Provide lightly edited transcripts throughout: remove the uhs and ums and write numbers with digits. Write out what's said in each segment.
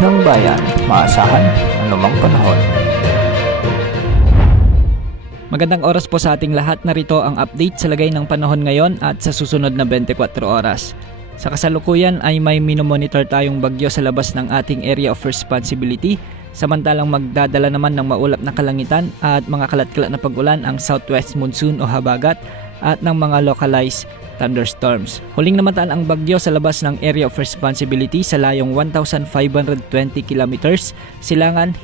ng bayan, maasahan anumang panahon. Magandang oras po sa ating lahat. Narito ang update sa lagay ng panahon ngayon at sa susunod na 24 oras. Sa kasalukuyan ay may minomonitor tayong bagyo sa labas ng ating area of responsibility, samantalang magdadala naman ng maulap na kalangitan at mga kalat-kalat na pag-ulan ang southwest monsoon o habagat at ng mga localized thunderstorms. Huling namataan ang bagyo sa labas ng area of responsibility sa layong 1,520 kilometers,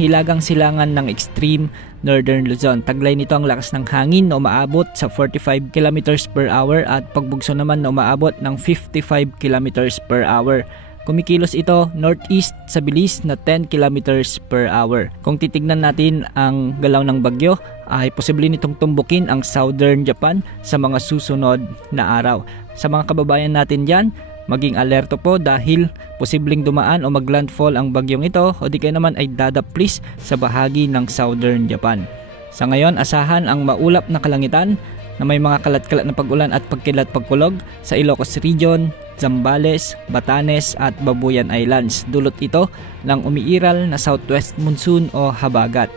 hilagang silangan ng extreme northern Luzon. Taglay nito ang lakas ng hangin na umaabot sa 45 kilometers per hour at pagbugso naman na umaabot ng 55 kilometers per hour. Kumikilos ito northeast sa bilis na 10 kilometers per hour. Kung titignan natin ang galaw ng bagyo, ay posible nitong tumbukin ang southern Japan sa mga susunod na araw. Sa mga kababayan natin dyan, maging alerto po dahil posibleng dumaan o maglandfall ang bagyong ito o di kaya naman ay dadaplis sa bahagi ng southern Japan. Sa ngayon, asahan ang maulap na kalangitan na may mga kalat-kalat na pag-ulan at pagkilat-pagkulog sa Ilocos Region, Zambales, Batanes at Babuyan Islands. Dulot ito ng umiiral na southwest monsoon o habagat.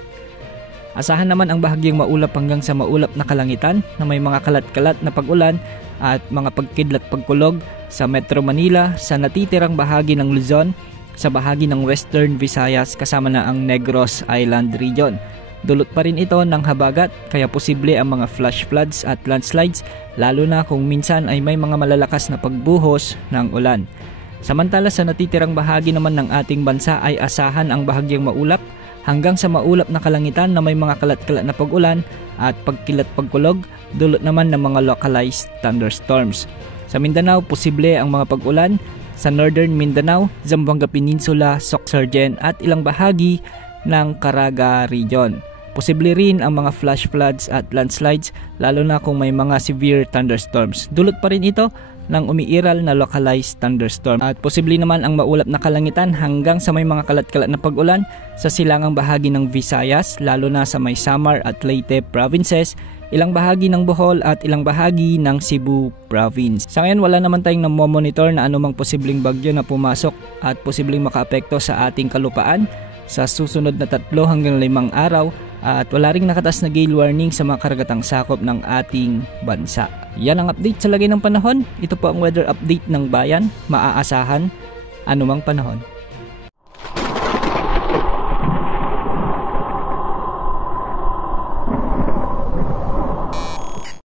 Asahan naman ang bahagyang maulap hanggang sa maulap na kalangitan na may mga kalat-kalat na pag-ulan at mga pagkidlat-pagkulog sa Metro Manila, sa natitirang bahagi ng Luzon, sa bahagi ng Western Visayas kasama na ang Negros Island Region. Dulot pa rin ito ng habagat kaya posible ang mga flash floods at landslides lalo na kung minsan ay may mga malalakas na pagbuhos ng ulan. Samantala sa natitirang bahagi naman ng ating bansa ay asahan ang bahagyang maulap hanggang sa maulap na kalangitan na may mga kalat-kalat na pag-ulan at pagkilat-pagkulog, dulot naman ng mga localized thunderstorms. Sa Mindanao, posible ang mga pag-ulan sa Northern Mindanao, Zamboanga Peninsula, Sorsogon at ilang bahagi ng Caraga Region. Posible rin ang mga flash floods at landslides lalo na kung may mga severe thunderstorms. Dulot pa rin ito ng umiiral na localized thunderstorm. At posible naman ang maulap na kalangitan hanggang sa may mga kalat-kalat na pag-ulan sa silangang bahagi ng Visayas lalo na sa may Samar at Leyte provinces, ilang bahagi ng Bohol at ilang bahagi ng Cebu province. Sa ngayon wala naman tayong namomonitor na anumang posibleng bagyo na pumasok at posibleng makaapekto sa ating kalupaan sa susunod na 3 hanggang 5 araw at wala ring nakatas na gale warning sa mga karagatang sakop ng ating bansa. Yan ang update sa lagay ng panahon. Ito po ang weather update ng bayan, maaasahan anumang panahon.